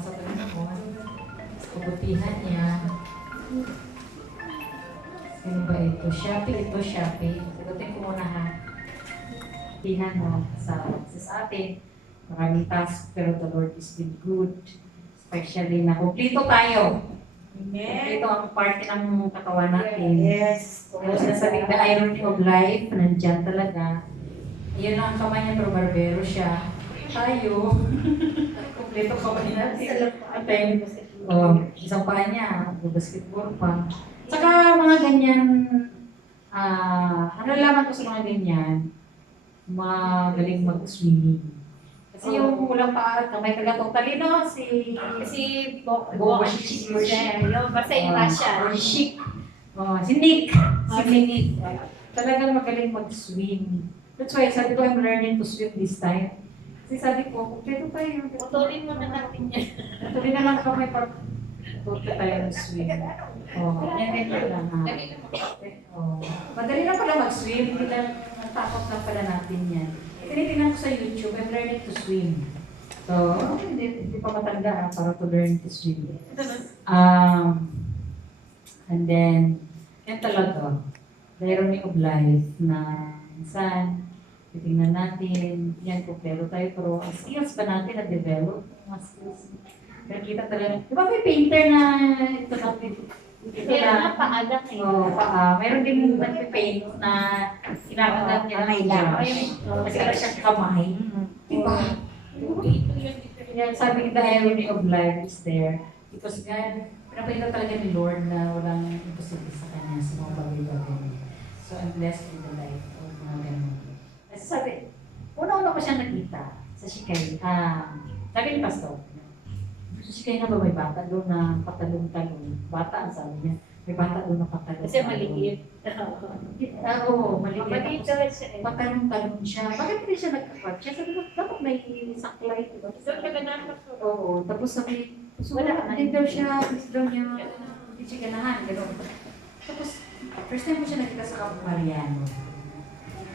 Sa panahon, sa kabutihan niya. Sino ba ito? Shopee, ito Shopee. Sagutin ko muna ha. Kabutihan mo sa atin. Maraming task, pero the Lord is been good. Especially na kumplito tayo. Kumplito ang parte ng katawan natin. Yes. Yung sinasabing the irony of life, nandyan talaga. Yun ang kamay niya, pero barbero siya. Tayo. Kompleto kamay natin. At then, isang paa niya, basketball pa. Saka mga ganyan, ano laman ko sa mga ganyan, magaling mag-swimming. Kasi yung ulang paa, kamay taga talino, si Boba Chick. Basta yung Russia. Chick. Si Nick. Si Nick. Talagang magaling mag-swim. That's why sabi ko, I'm learning to swim this time. Kasi sabi ko, kompleto tayo. Putulin mo na natin yan. Tuloy na lang kamay para tuto tayo mag-swim. Yan lang ha. Madali lang pala mag-swim. Hindi lang, natakot lang pala natin yan. Tinitingnan ko sa YouTube, I'm learning to swim. So, hindi pa matanda para to learn to swim. And then, yan talaga. The irony of life na minsan, titingnan natin, yan, kumpleto tayo, pero ang skills ba natin na-develop? Mga skills. Pero kita talaga, di ba may painter na ito natin? Pero nga paadak eh. Mayroon din nagpipaint na inakagat niya ng brush. Kasi wala siyang kamay. Diba? Yan, sabi the irony of life is there. Because God, pinapakita talaga ni Lord na walang imposible sa Kanya sa mga bagay-bagay. So I'm blessed with the life of mga ganun. Kasi sabi, una-una ko siya nakita sa Shikay. Sabi ni Pastor, sa Shikay na ba may bata doon na patalong-talong? Bata, ang sabi niya. May bata doon na patalong-talong. Kasi maliit. Oo, maliit. Maliit daw siya eh. Patalong-talong siya. Bakit hindi siya nagkakat? Siya sabi ko, dapat may saklay, diba? So, kaganahan ko. Oo, tapos sabi, hindi daw siya, gusto daw niya, hindi siya ganahan, gano'n. Tapos, first time ko siya nakita sa Campo Mariano.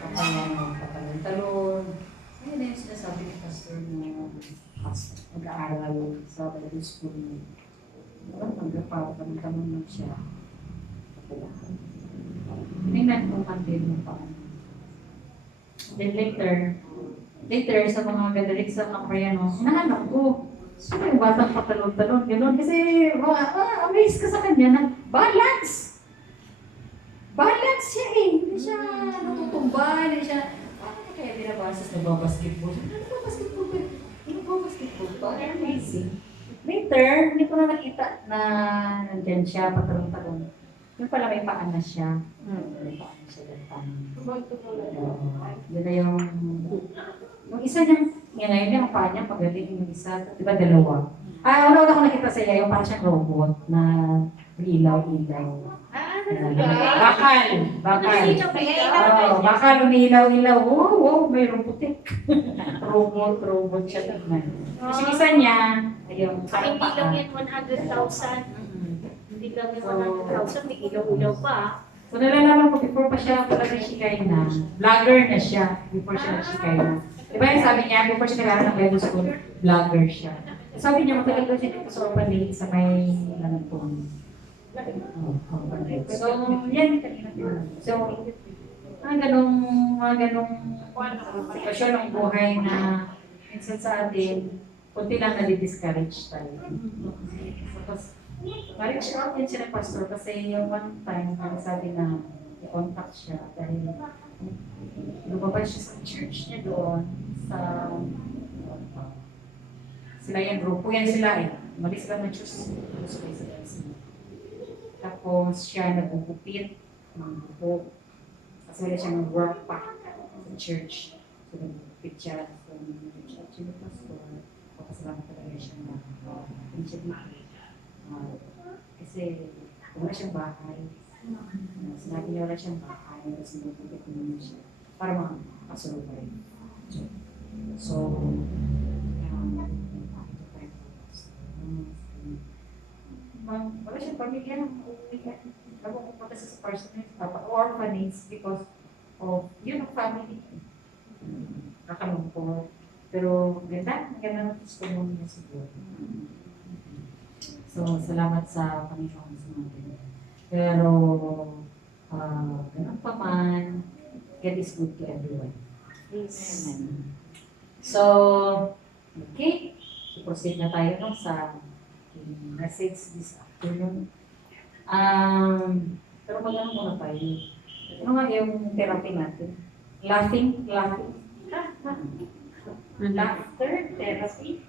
Campo Mariano, patalon-talon. Ayun na yung sinasabi ni Pastor na mag-aaral sa Bible School. Nagpapatalon-talon lang siya. Tingnan ko kantin mo pa. Then later sa mga gadalit sa Campo Mariano, hinahanap ko. Sino yung batang patalon-talon, gano'n? Kasi, amazed ka sa kanya na balance! Balance siya eh. Hindi siya natutumba, hindi siya, kaya binabasas na basketball? Ano ba basketball ba? Ano ba basketball ba? Amazing. Later, hindi ko na nakita na nandyan siya, patalon-talon. Yung pala may paan na siya. May paan na siya datan. Yun na yung isa niyang, ngayon yung paa niya, pagaling yung isa, di ba dalawa? Una ko nakita sa iya, yung parang siyang robot na ilaw-ilaw. Bakal. Bakal, umiilaw-ilaw. Wow, mayroong putik. Robot siya tignan. Kasi isa niya, ayun, Hindi lang yan 100,000. Hindi lang yan 100,000. May ilaw-ilaw pa. So nalalaman ko, before pa siya talaga shikay na, vlogger na siya, before siya nag-shikay na. Diba yung sabi niya, before siya nag-aaral ng Bible School, vlogger siya. Sabi niya, matagal daw siya dito sa orphanage sa may Lanantong. So, yan. So, mga ganong sitwasyon ng buhay na minsan sa atin, kunti lang na-discourage tayo. Tapos, ma-reach out din siya ng pastor kasi yung one time, sabi na i-contact siya dahil lumabas siya sa church niya doon sa sila yung grupo. Yan sila eh. Mali sila ng church. Tapos siya nagugupit ng buhok. Kasi wala siyang work pa sa church. So nagugupit siya. So nagugupit siya. Actually, pastor. Papasalamat talaga siya na hindi siya dito. Kasi wala siyang bahay. Sinabi niya wala siyang bahay. Tapos nagugupit naman siya para makasurvive. So, wala siyang pamilya ng uuwihan. Ako pumunta sa parsonage, orphanage because of, yun ang family. Kakalungkot. Pero ganda ng testimony niya siguro. So, salamat sa Panginoon sa natin. Pero, ganun pa man, God is good to everyone. Amen. So, okay. Proceed na tayo no, sa message this afternoon. Pero magandang muna tayo. Ano nga yung therapy natin? Laughter therapy.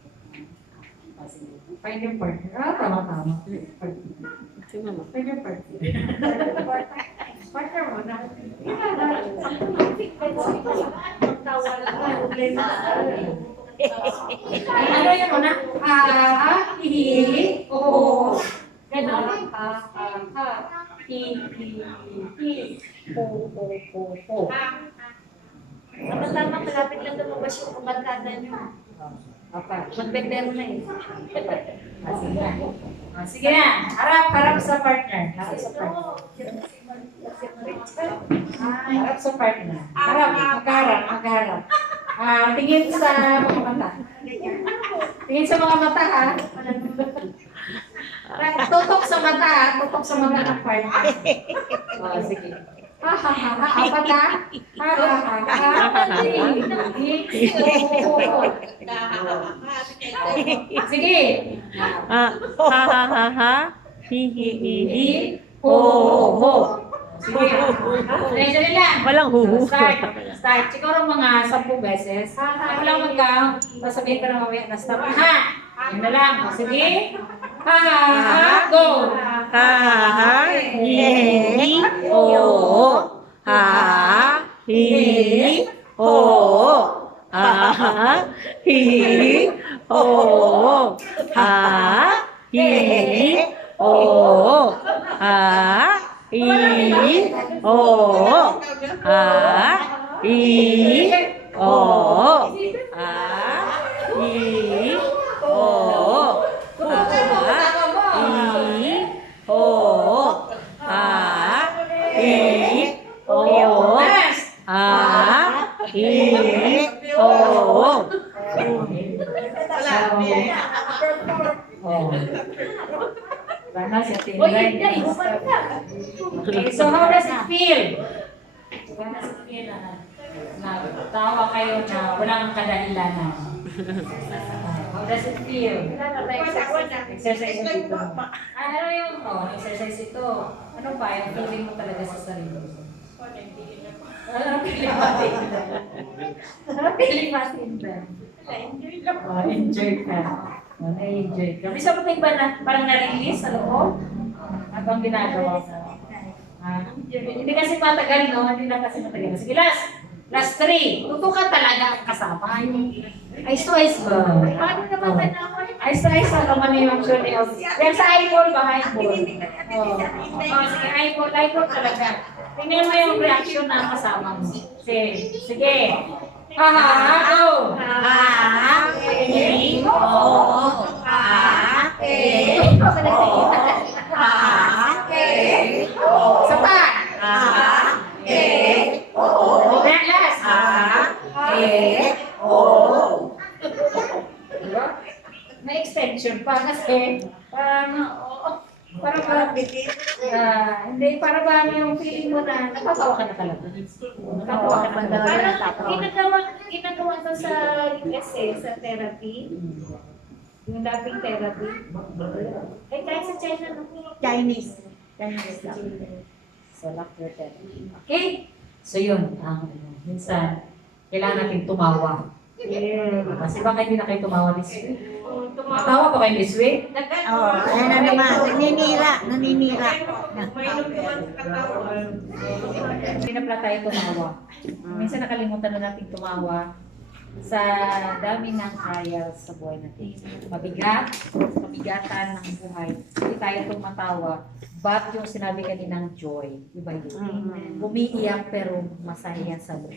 Find your partner. Tama. Find your partner. Partner mo na. Ano yun mo na? Hihi, oo. Ganon. Hihi, po. Tama, malapit lang lumabas yung kabarkada niyo. Magbendero na eh. Sige na. Harap sa partner. Harap sa partner. Magharap. Tingin sa mga mata. Tingin sa mga mata, ha? Tutok sa mata, ha? Tutok sa mata ng partner. Sige. Apat, ha? Sige. Hihihihi. Ho. Sige. Dali lang. Walang huhu. Start. Siguro mga 10 beses. Ako lang mag-count. Sasabihin ka na mamaya na stop. Ha! Yan na lang. Sige. Go! Hihihi. Oo. Hihihi. Oo. Hihihi. Oo. Hihihi. Oo. Hihihi. Oo. Hihihi. Oo. Hihihi. Oo. Okay, so how does it feel? Na tawa kayo na walang kadahilanan. How does it feel? Exercise mo dito. Ano yung exercise ito? Ano ba yung feeling mo talaga sa sarili mo? Feeling matinda. Enjoy ka. Na-enjoy ka. May sabi ba na parang na-release sa loob? Habang ginagawa mo. Hindi kasi matagal, no? Hindi na kasi matagal. Sige, last 3. Tutukan talaga ang kasama. Yung eyes to eyes ba? Paano naman tanawan? Eyes to eyes na naman yung actually. Yan sa eyeball ba? Eyeball. Sige, eyeball talaga. Tingnan mo yung reaction ng kasama mo. Sige. Go! Sapa! Last! May extension pa kasi hindi, para ba yung feeling mo na napatawa ka na talaga? Napatawa ka na talaga. Parang ginagawa to sa USA, sa therapy. Yung laughing therapy. Eh, kahit sa China, no? Chinese. So, laughter therapy. Okay? So, yun. Minsan, kailangan natin tumawa. Kasi baka hindi na kayo tumawa this week. Matawa pa kayo this week? Ayan na naman. Naninira. Hindi na pala tayo tumawa. Minsan nakalimutan na natin tumawa sa dami ng trials sa buhay natin. Mabigatan ng buhay. Hindi tayo tumatawa. But yung sinabi kaninang joy, iba yun. Umiiyak pero masaya sa loob.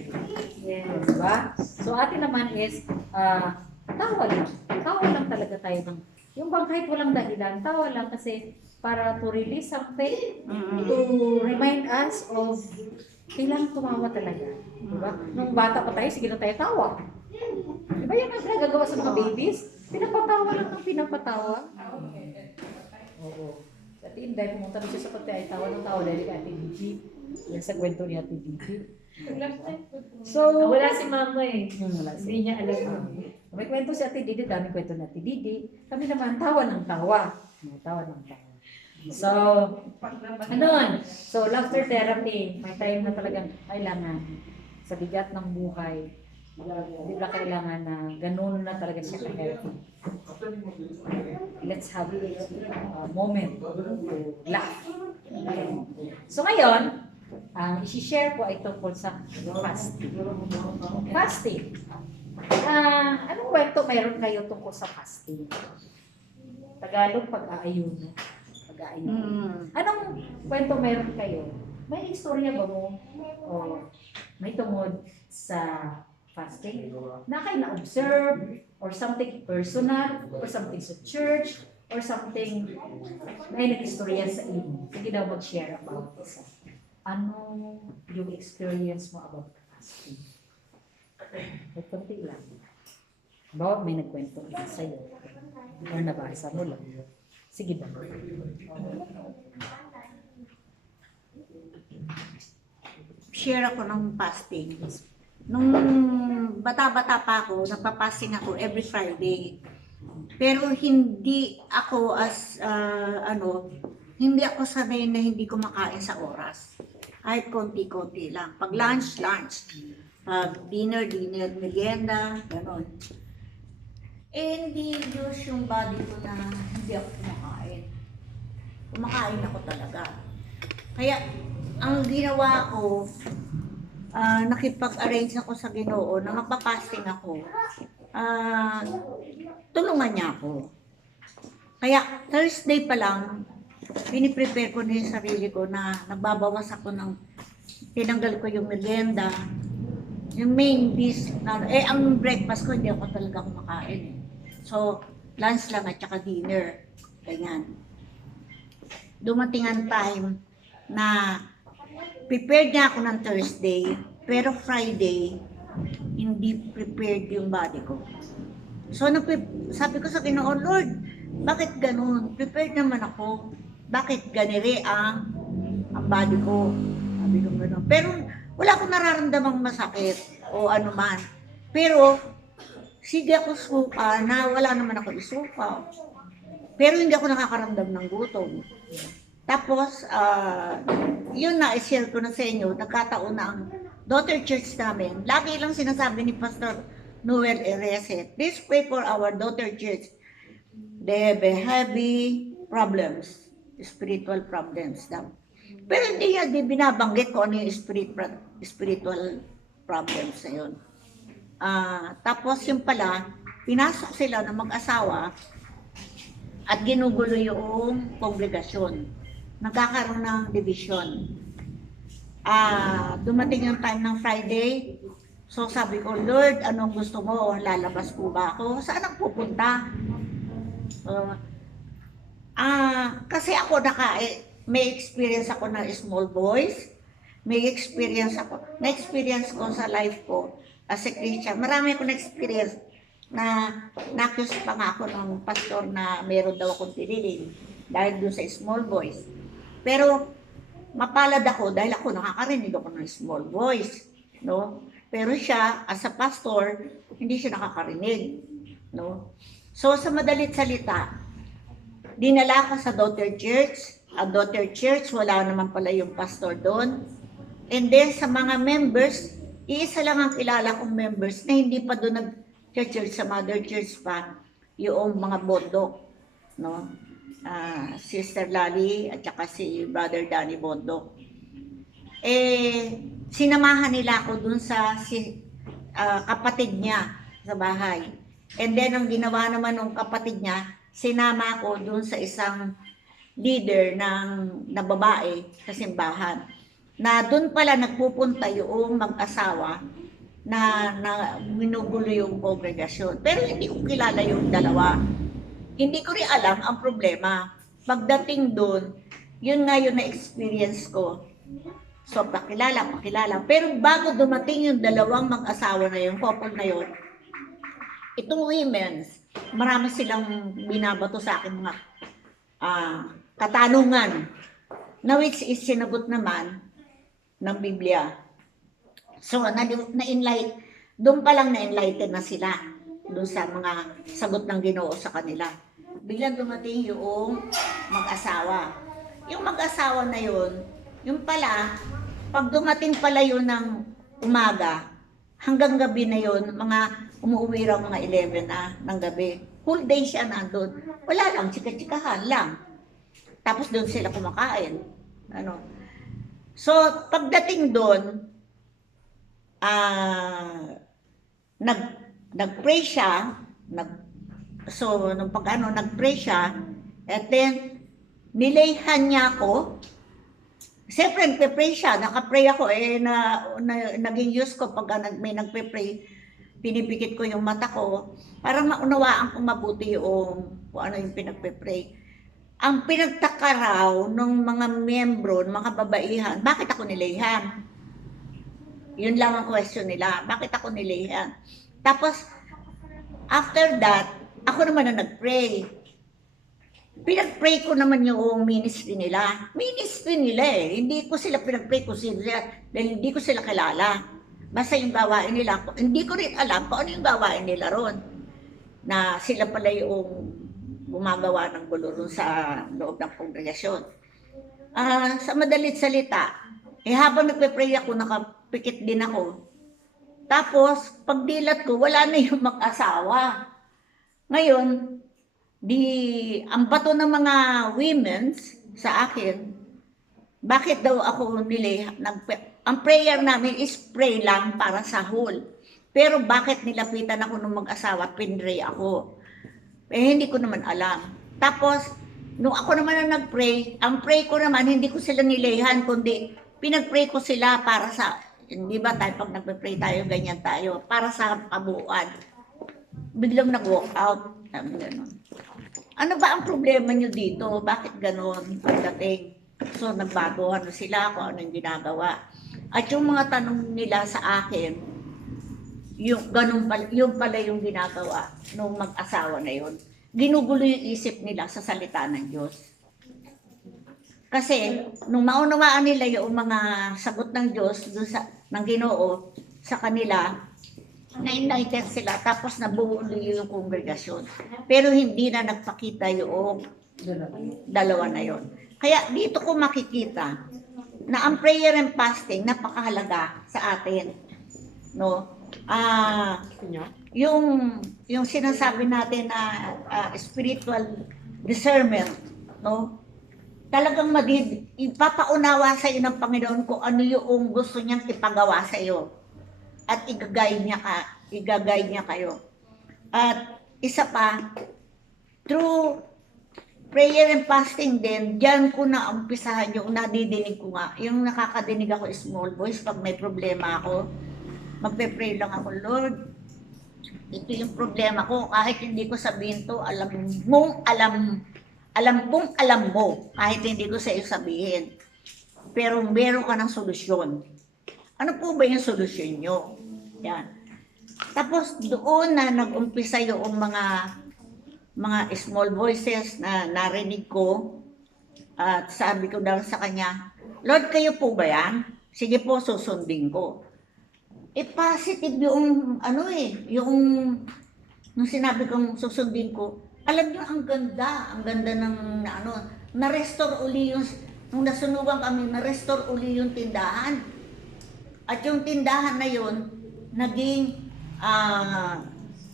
Yes, diba? So atin naman is, tawa lang. Tawa lang talaga tayo ng, yung bang kahit walang dahilan, tawa lang kasi para to release something, to remind us of kailangan tumawa talaga. Diba? Nung bata pa tayo, sige na tayo tawa. Diba yan ang nagagawa sa mga babies? Pinapatawa lang ng pinapatawa. Oo. Si Ate Inday, pumunta rin siya sa pagkain, tawa ng tawa dahil kay Ate Gigi. Yan sa kwento ni Ate Gigi. So, Wala si mama eh. wala siya. Hindi niya alam yun. May kwento si Ate Didi, daming kwento ni Ate Didi. Kami naman, tawa ng tawa. Tawa ng tawa. So, ano? So, laughter therapy. May time na talagang kailangan sa bigat ng buhay. Hindi na kailangan na ganun na talaga siya ka-healthy. Let's have a moment to laugh. Okay. So, ngayon, ang isi-share ko ay tungkol sa fasting. Fasting. Anong kwento mayroon kayo tungkol sa fasting? Tagalog, pag-aayuno. Anong kwento mayroon kayo? May istorya ba mo? O may tungod sa fasting? Na kayo na-observe? Or something personal? Or something sa church? Or something may nag-istorya sa inyo? Sige daw mag-share about isa. Ano yung experience mo about fasting? May konti lang. Bawat may nagkwento isa sa'yo. O nabasa mo lang. Sige ba? Share ako ng fasting. Nung bata-bata pa ako, nagpa-fasting ako every Friday. Pero hindi ako hindi ako sanay na hindi kumakain sa oras. Kahit konti-konti lang. Pag lunch. Pag dinner, merienda, gano'n. Hindi use yung body ko na hindi ako kumakain. Kumakain ako talaga. Kaya, ang ginawa ko, nakipag-arrange ako sa Ginoo na magpa-fasting ako. Tulungan niya ako. Kaya, Thursday pa lang, piniprepare ko na yung sarili ko na nagbabawas ako tinanggal ko yung merienda, yung main dish, ang breakfast ko, hindi ako talaga kumakain. So, lunch lang at saka dinner. Ganyan. Dumating ang time na prepared niya ako ng Thursday, pero Friday, hindi prepared yung body ko. So, sabi ko sa Ginoo, Lord, bakit ganun? Prepared naman ako. Bakit ganire ang body ko? Sabi ko ganun. Pero, wala akong nararamdamang masakit o ano man. Pero, sige ako suka na wala naman ako isuka. Pero hindi ako nakakaramdam ng gutom. Tapos, yun na, i-share ko na sa inyo, nagkataon na ang daughter church namin. Lagi lang sinasabi ni Pastor Noel Erese, please pray for our daughter church. They have heavy problems, spiritual problems daw. Pero hindi niya binabanggit ko ano yung spiritual problems na yun. Tapos yung pala, pinasok sila ng mag-asawa at ginugulo yung kongregasyon. Nagkakaroon ng division. Dumating yung time ng Friday, so sabi ko, Lord, anong gusto mo? Lalabas po ba ako? Saan ako pupunta? Kasi ako may experience ako na small boys, may experience ako, na-experience ko sa life ko as a Christian. Marami akong na-experience na na-accuse pa nga ako ng pastor na meron daw akong tinilin dahil doon sa small boys. Pero mapalad ako dahil ako nakakarinig ako ng small voice, no? Pero siya, as a pastor, hindi siya nakakarinig, no? So sa madalit salita, dinala ko sa daughter church. Ang daughter church, wala naman pala yung pastor doon. And then sa mga members, iisa lang ang kilala kong members na hindi pa doon nag-church sa mother church pa, yung mga bondok, no? Sister Lali at saka si Brother Danny Bondok. Sinamahan nila ako dun sa kapatid niya sa bahay. And then ang ginawa naman ng kapatid niya, sinama ako dun sa isang leader na babae sa simbahan. Na dun pala nagpupunta yung mag-asawa na minugulo yung kongregasyon. Pero hindi ko kilala yung dalawa. Hindi ko rin alam ang problema. Pagdating doon, yun nga yung na-experience ko. So, pakilala. Pero bago dumating yung dalawang mag-asawa na yun, couple na yun, itong women, marami silang binabato sa akin mga katanungan na which is sinagot naman ng Biblia. So, doon pa lang na-enlighten na sila doon sa mga sagot ng Ginoo sa kanila. Biglang dumating yung mag-asawa. Yung mag-asawa na yun, yung pala, pag dumating pala yun ng umaga, hanggang gabi na yun, umuwi raw mga 11 na ng gabi. Whole day siya nandun. Wala lang, chika-chikahan lang. Tapos doon sila kumakain. So, pagdating doon, nag-pray siya, nag-pray siya, at then, nilayhan niya ako. Siyempre, nagpe-pray siya, nakapray ako, naging use ko pag may nagpe-pray, pinipikit ko yung mata ko, para maunawaan kong mabuti kung ano yung pinagpe-pray. Ang pinagtaka raw ng mga miyembro, ng mga babaihan, bakit ako nilayhan? Yun lang ang question nila, bakit ako nilayhan? Tapos, after that, ako naman na nag-pray. Pinag-pray ko naman yung ministry nila. Ministry nila Hindi ko sila pinag-pray ko sila, dahil hindi ko sila kilala. Basta yung gawain nila, hindi ko rin alam kung ano yung gawain nila ron. Na sila pala yung gumagawa ng gulo ron sa loob ng kongregasyon. Sa madalit salita, habang nagpe-pray ako, nakapikit din ako. Tapos, pagdilat ko, wala na yung mag-asawa. Ngayon, ang bato ng mga women's sa akin, bakit daw ako ang prayer namin is pray lang para sa whole. Pero bakit nilapitan ako ng mag-asawa, pinray ako. Hindi ko naman alam. Tapos, nung ako naman na nag-pray, ang pray ko naman, hindi ko sila nilayhan, kundi pinag-pray ko sila para sa, hindi ba tayo pag nag-pray tayo, ganyan tayo, para sa kabuuan. Biglang nag-walk out. Ano ba ang problema nyo dito? Bakit ganon pagdating? So, nagbago sila kung ano yung ginagawa. At yung mga tanong nila sa akin, yung pala yung ginagawa nung mag-asawa na yun. Ginugulo yung isip nila sa salita ng Diyos. Kasi, nung maunawaan nila yung mga sagot ng Diyos ng Ginoo sa kanila, na-enlighten sila, tapos nabuo yung kongregasyon. Pero hindi na nagpakita yung dalawa na yon. Kaya dito ko makikita na ang prayer and fasting napakahalaga sa atin. Yung sinasabi natin na spiritual discernment, talagang ipapaunawa sa iyo ng Panginoon kung ano yung gusto niyang ipagawa sa iyo. At i-guide niya kayo. At isa pa, through prayer and fasting din, diyan ko na umpisahan yung nadidinig ko nga. Yung nakakadinig ako small voice pag may problema ako. Magpe-pray lang ako, Lord, ito yung problema ko. Kahit hindi ko sabihin to, alam mo, kahit hindi ko sa iyo sabihin. Pero meron ka ng solusyon. Ano po ba yung solusyon nyo? Yan. Tapos doon na nag-umpisa yung mga small voices na narinig ko. At sabi ko daw sa kanya, Lord, kayo po ba yan? Sige po, susundin ko. Positive yung nung sinabi kong susundin ko, alam niyo, ang ganda ng na-restore uli nung nasunugan kami, na-restore uli yung tindahan. At yung tindahan na yun, naging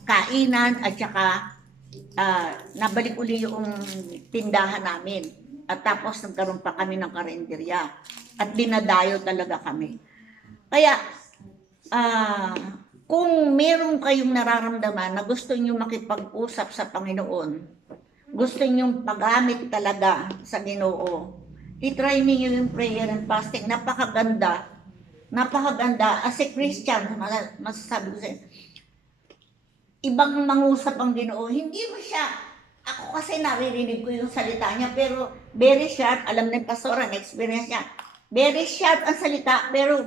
kainan at saka nabalik uli yung tindahan namin. At tapos nagkaroon pa kami ng karinderya. At dinadayo talaga kami. Kaya, kung meron kayong nararamdaman na gusto nyo makipag-usap sa Panginoon, gusto nyo paggamit talaga sa Ginoo, i-try niyo yung prayer and fasting. Napakaganda. As a Christian, masasabi ko sa'yo, ibang mangusap ang Ginoo. Hindi mo siya, ako kasi naririnig ko yung salita niya, pero very sharp, alam na yung pastora, na-experience niya. Very sharp ang salita, pero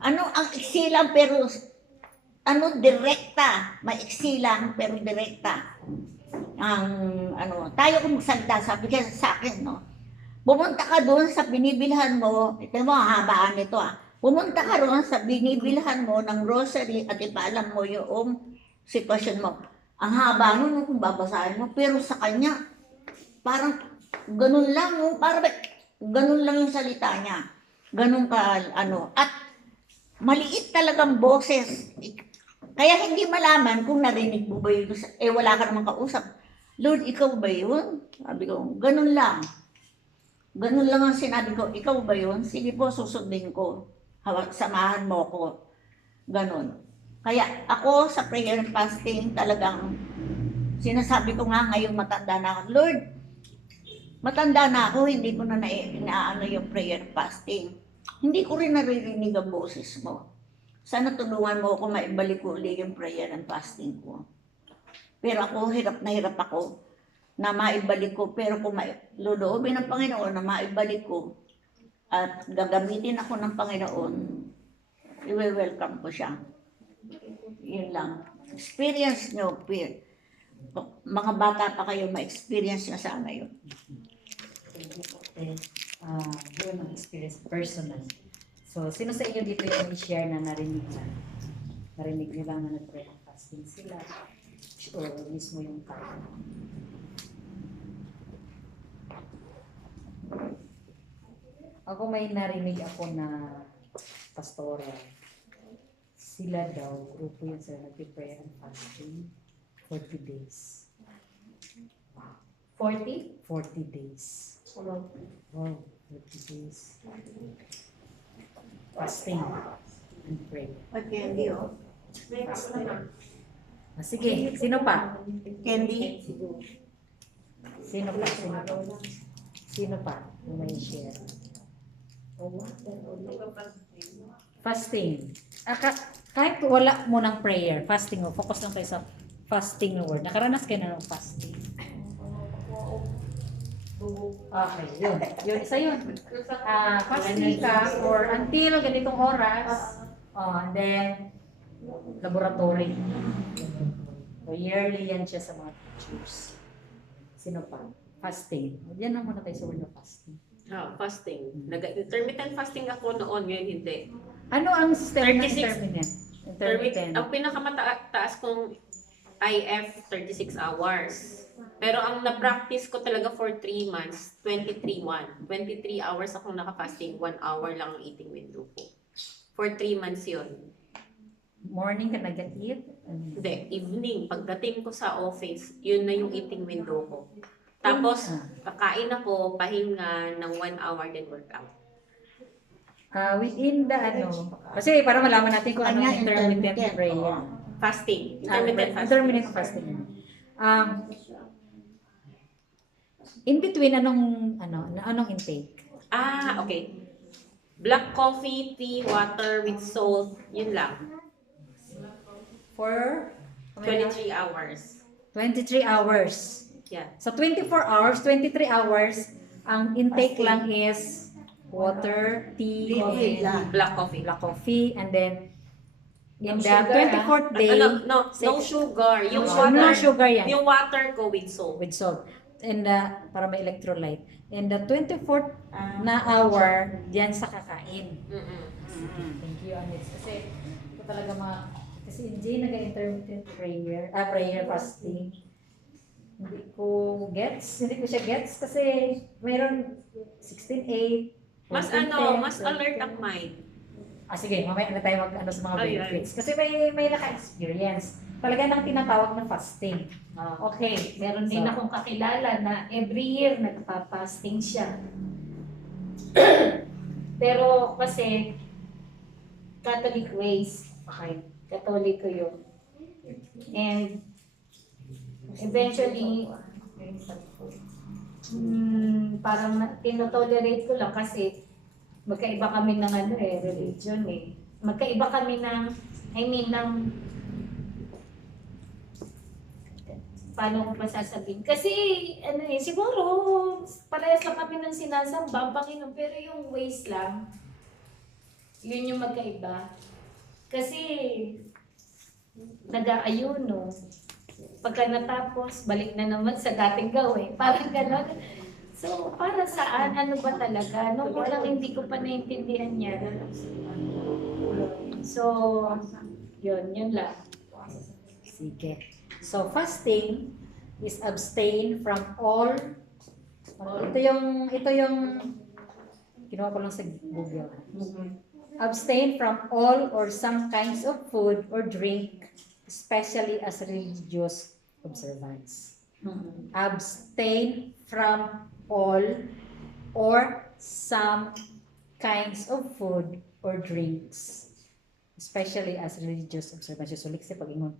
ang iksi lang, pero direkta. Maiksi lang, pero direkta. ang ano, tayo kung magsalita, sabi niya sa akin, no? Pumunta ka doon sa binibilhan mo, ito mo, habaan nito ah. Pumunta ka roon sa binibilhan mo ng grocery at ipaalam mo yung sitwasyon mo. Ang haba nun kung babasahin mo, pero sa kanya, parang ganun lang, oh, parang ganun lang yung salita niya. Ganun ka, ano, at maliit talagang boses. Kaya hindi malaman kung narinig mo ba yun. Eh, wala ka namang kausap. Lord, ikaw ba yun? Sabi ko, ganun lang. Ganun lang ang sinabi ko, ikaw ba yun? Sige po, susundin ko. Samahan mo ko. Ganun. Kaya ako sa prayer and fasting talagang sinasabi ko nga ngayon matanda na ako, Lord, matanda na ako, hindi ko na inaano yung prayer and fasting. Hindi ko rin naririnig ang boses mo. Sana tulungan mo ako maibalik ko ulit yung prayer and fasting ko. Pero ako, hirap na hirap ako na maibalik ko. Pero kung luluobin ng Panginoon na maibalik ko at gagamitin ako ng Panginoon, i-welcome ko siya. Yun lang. Experience nyo, mga bata pa kayo, ma-experience nyo sana yun. Yun ang experience personal. So, sino sa inyo dito yung i-share na narinig na? Narinig nyo lang na nag-prayer and fasting sila? O mismo yung tao? Ako may narinig ako na pastora. Sila daw, grupo yun sila nag-prayer and fasting 40 days. 40? 40 days. Wow, 40 days. Fasting and pray. Candy, oh. Sige, sino pa? Candy? Sino pa? Sino pa? Sino pa? Yung may share. Fasting. Kahit wala mo ng prayer, fasting mo, focus lang tayo sa fasting na word. Nakaranas kayo na ng fasting. Okay, yun. Yun, isa yun. Fasting ka or until ganitong oras, and then, laboratory. So, yearly yan siya sa mga teachers. Sino pa? Fasting. Yan lang muna tayo sa word na fasting. Fasting. Intermittent fasting ako noon, ngayon hindi. Ano ang system ng 36. intermittent? Intermittent. Ang pinakamataas kong IF, 36 hours. Pero ang na-practice ko talaga for 3 months, 23 hours akong naka-fasting, 1 hour lang ang eating window ko. For 3 months yun. Morning ka nag-eat? Hindi, evening. Pagdating ko sa office, yun na yung eating window ko. Tapos, kakain ako, pahinga ng 1 hour, then workout. Within the kasi para malaman natin kung ano yung intermittent prayer. Fasting. Intermittent fasting. Intermittent fasting. In between, anong intake? Okay. Black coffee, tea, water with salt, yun lang. For 23 hours. 23 hours. Yeah. So 24 hours, 23 hours, ang intake lang is water, tea, and Black coffee. black coffee, and then in the sugar, 24th day, No sugar. Yung no water, sugar yan, yung water ko with salt. with salt. And para may electrolyte. And the 24th na hour, diyan sa kakain. Thank you, Anits. Kasi ito talaga kasi hindi nag-intermittent prayer fasting. Hindi ko siya gets kasi mayroon 16-8. Mas 14-10, mas alert ang mind. Sige, mamaya na tayo sa mga Ay, benefits. Kasi may naka-experience. Talaga nang tinatawag na fasting. Okay, meron din So, akong kakilala na every year nagpa-fasting siya. Pero kasi Catholic ways, okay, Katoliko yun. And eventually, parang tinotolerate ko lang kasi magkaiba kami ng religion eh. Magkaiba kami ng, ng paano ko masasabihin? Kasi, siguro, parehas lang kami ng sinasamba ang Panginoon, pero yung ways lang, yun yung magkaiba. Kasi, nag-aayuno. Pagka natapos, balik na naman sa dating gawin. Parang gano'n. So, para saan? Ano ba talaga? Nung lang hindi ko pa naintindihan yan. So, yun lang. Sige. So, fasting is abstain from all. Ito yung kinuha ko lang sa Google. Abstain from all or some kinds of food or drink, especially as religious observance. Abstain from all or some kinds of food or drinks, especially as religious observance. So, like sa pag-ingon,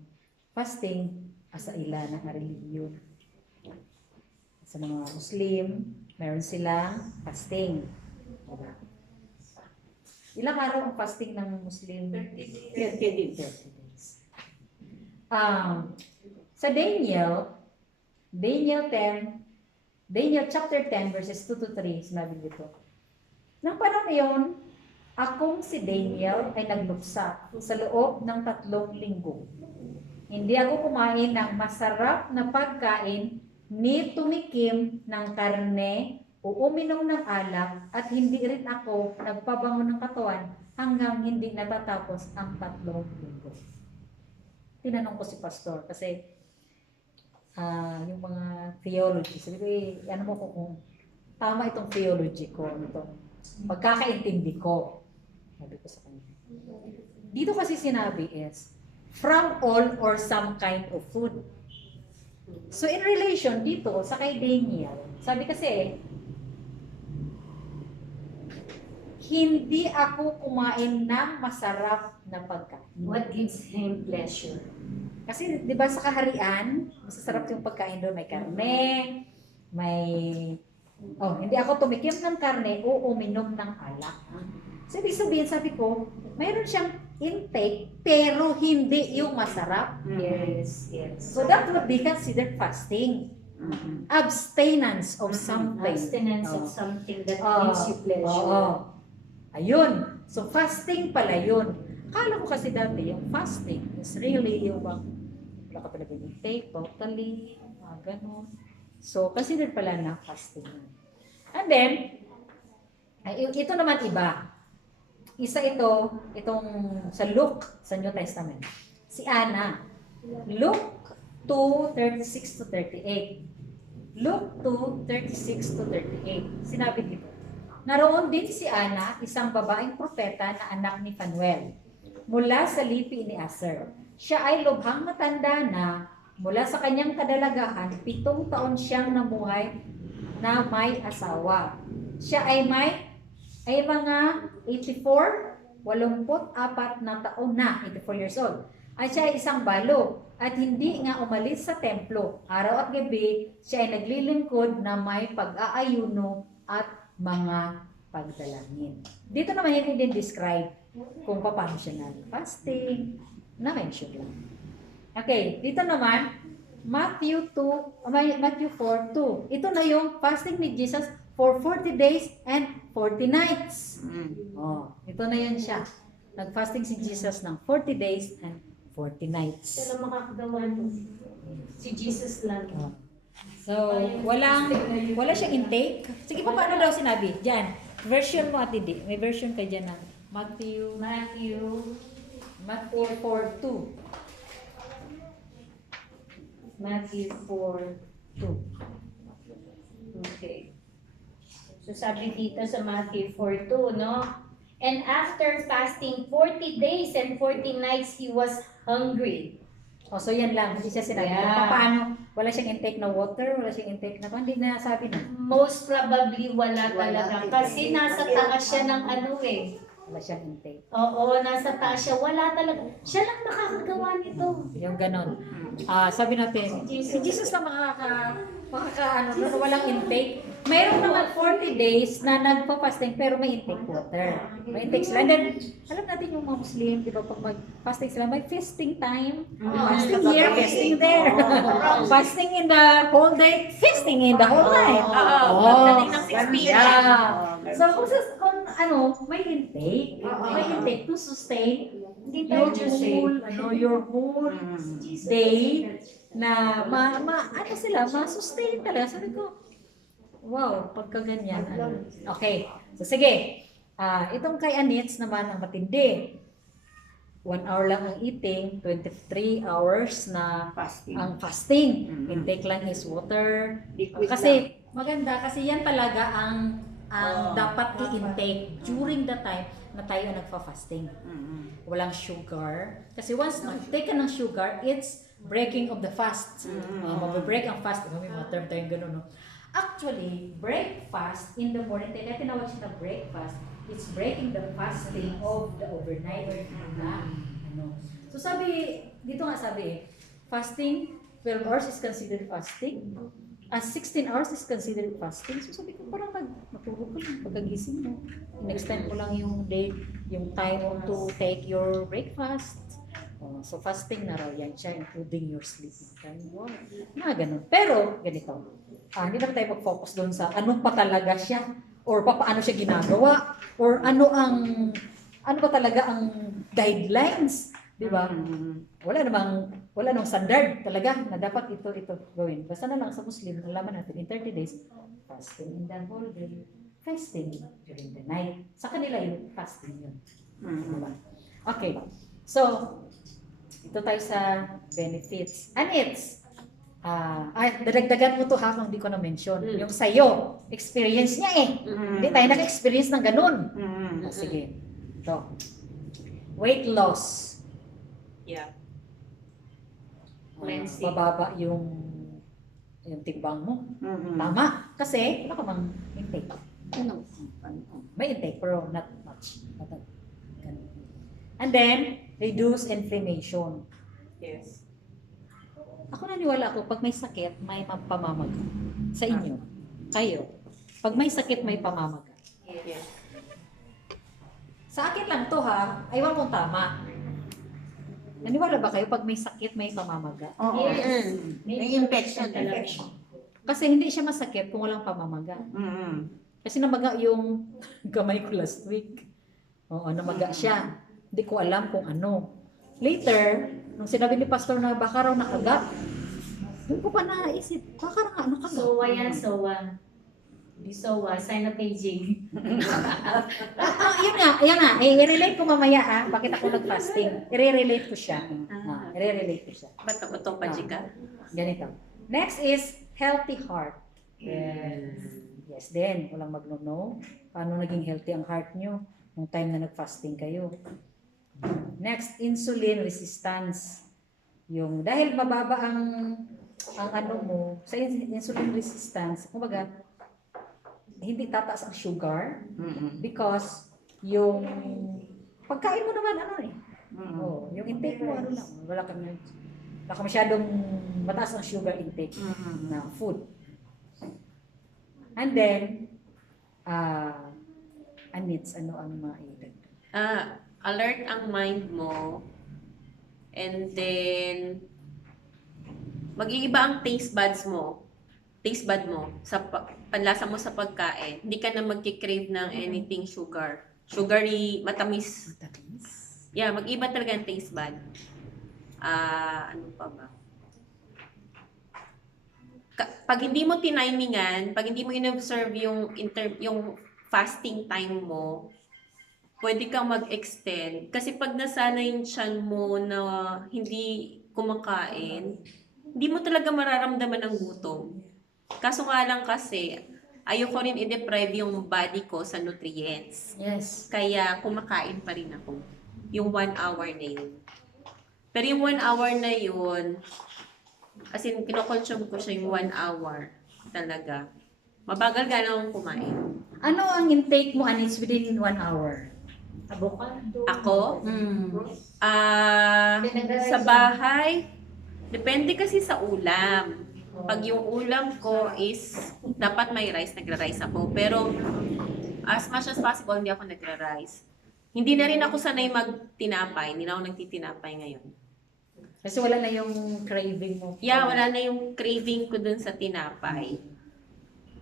fasting asa ila na nga religion. Sa mga Muslim, meron silang fasting. Diba? Ilang araw ang fasting ng Muslim? 30 days. Sa Daniel chapter 10 verses 2 to 3, sinabi dito. Nang panahon iyon, akong si Daniel ay nagluksa sa loob ng 3 linggo. Hindi ako kumain ng masarap na pagkain, ni tumikim ng karne o uminom ng alak, at hindi rin ako nagpabango ng katawan hanggang hindi natatapos ang 3 linggo. Tinanong ko si pastor kasi yung mga theology, sabi ko, ano mo kung tama itong theology ko, itong pagkakaintindi ko. Sabi ko sa kanya. Dito kasi sinabi is, from all or some kind of food. So in relation dito sa kay Daniel, sabi kasi, hindi ako kumain ng masarap na pagkain. What gives him pleasure? Kasi 'di ba sa kaharian, masasarap yung pagkain doon, may karne, hindi ako tumikim ng karne o uminom ng alak. So ibig sabihin, sabi ko, mayroon siyang intake pero hindi yung masarap. Yes. So that would be considered fasting. Abstinence of something. Abstinence of something that Oo. gives you pleasure. Oo. Ayun. So fasting pala yun. Akala ko kasi dati yung fasting is really yung wala ka pala intake totally, ganun. So considered pala na fasting. And then, ito naman iba. Isa itong sa Luke, sa New Testament. Si Anna. Luke 2:36 to 38. Luke 2:36 to 38. Sinabi dito, naroon din si Anna, isang babaeng propeta na anak ni Phanuel, mula sa lipi ni Aser. Siya ay lubhang matanda na mula sa kanyang kadalagahan, 7 taon siyang namuhay na may asawa. Siya ay mga 84 na taon na, 84 years old. At siya ay isang balo at hindi nga umalis sa templo. Araw at gabi, siya ay naglilingkod na may pag-aayuno at mga pagdalangin. Dito naman hindi din describe kung paano siya nag-fasting, na-mention lang. Okay, dito naman, Matthew 4:2. Ito na yung fasting ni Jesus for 40 days and 40 nights. Ito na yan siya. Nag-fasting si Jesus ng 40 days and 40 nights. Sino makakagawa nun? Si Jesus lang. So, wala siyang intake. Sige pa, paano daw sinabi? Diyan, version mo Ate Di. May version ka dyan ng Matthew 4:2. Matthew 4:2. Okay. So sabi dito sa Matthew 4:2, no? And after fasting 40 days and 40 nights, he was hungry. So yan lang, hindi siya sinabi. Yeah. Paano? Wala siyang intake na water, wala siyang intake na hindi na sabi na. Most probably wala talaga. Kasi nasa taas siya ng Wala siyang intake. Oo, nasa taas siya. Wala talaga. Siya lang makakagawa nito. Yung ganon. Sabi natin, si Jesus na walang intake. Mayroon naman 40 days na nagpa-fasting pero may intake water. May intake sila. And then, alam natin yung mga Muslim, di ba, pag mag-fasting sila, may fasting time. Fasting here, fasting there. Fasting in the whole day, fasting in the whole night. Pagdating ng 6 p.m. Yeah. So, kung may intake. May intake to sustain your whole day na ano sila, ma-sustain talaga. Sabi ko, wow, pagka ganyan. Ano. Okay, so sige. Itong kay Anits naman ang matindi. 1 hour lang ang eating, 23 hours na Fasting. ang fasting. Mhm. Intake lang is water. Liquid Kasi maganda kasi yan talaga ang Oo. dapat i-intake during the time na tayo nagfa-fasting. Mm-mm. Walang sugar. Kasi once take ka ng sugar, it's breaking of the fast. Mabibreak ang fast. May mga term tayong gano'n, no? Actually, breakfast in the morning, kaya tinawag siya na breakfast, it's breaking the fasting of the overnight. Ano. So sabi, dito nga sabi fasting, 12 hours is considered fasting. 16 hours is considered fasting. So sabi ko, parang matulog ko lang pagkagising mo. Next time ko lang yung day, yung time mo to take your breakfast. So fasting na raw yan siya, including your sleep time. Wow. Ganun. Pero, ganito. Hindi naman tayo mag-focus doon sa anong pa talaga siya or paano siya ginagawa or ano ba talaga ang guidelines, di ba? Wala namang standard talaga na dapat ito gawin. Basta na lang sa Muslim, nalaman natin in 30 days, fasting in the whole day, fasting during the night. Sa kanila yung fasting yun. Diba? Okay. So, ito tayo sa benefits. And it's, dadagdagan mo to ha kung hindi ko na-mention. Yung sa'yo, experience niya eh. Hindi tayo naka-experience ng ganun. Sige. Ito. Weight loss. Yeah. Bababa yung timbang mo. Tama. Kasi, wala ka mang intake. May intake, pero not much. And then, reduce inflammation. Yes. Ako naniwala ako, pag may sakit, may pamamaga. Sa inyo. Kayo. Pag may sakit, may pamamaga. Yes. Sa akin lang to ha, aywan kung tama. Naniwala ba kayo pag may sakit, may pamamaga? Oo. Yes. May infection. Kasi hindi siya masakit kung walang pamamaga. Kasi namaga yung kamay ko last week. Oo, namaga siya. Hindi ko alam kung ano. Later, nung sinabi ni Pastor na baka raw nakagat, doon ko pa naisip, baka raw nakagat. SOA yan, SOA. SOA, sign of aging. Yun nga. I-relate ko mamaya ha, bakit ako nag-fasting. I-relate ko siya. I-relate ko siya. Ba't ako ito pa, Jika? Ganito. Next is healthy heart. Yes, then, walang magno-no. Paano naging healthy ang heart nyo nung time na nag-fasting kayo? Next, insulin resistance. Yung dahil mababa ang ano mo, sa insulin resistance, kumbaga, hindi tataas ang sugar because yung pagkain mo naman yung intake mo lang, wala ka masyadong mataas ang sugar intake na food. And then needs ano ang mga Alert ang mind mo, and then mag-iiba ang taste bud mo sa panlasa mo sa pagkain. Hindi ka na magki-crave ng anything sugary, matamis. Yeah, mag-iba talaga ang taste bud. Ano pa ba? Pag hindi mo tinimingan, pag hindi mo in-observe yung fasting time mo, pwede kang mag-extend. Kasi pag nasanay yung tiyan mo na hindi kumakain, hindi mo talaga mararamdaman ang gutom. Kaso nga lang kasi, ayoko rin i-deprive yung body ko sa nutrients. Yes. Kaya kumakain pa rin ako. Yung 1 hour na yun. Pero yung 1 hour na yun, as in, kinoconsume ko siya yung 1 hour. Talaga. Mabagal ka na akong kumain. Ano ang intake mo, Anis, within 1 hour? Avocado. Ako? Sa bahay, depende kasi sa ulam. Pag yung ulam ko is, dapat may rice, nagra-rice ako. Pero, as much as possible, hindi ako nagra-rice. Hindi na rin ako sanay magtinapay. Hindi na ako nagtitinapay ngayon. Kasi wala na yung craving mo. Yeah, wala na yung craving ko dun sa tinapay.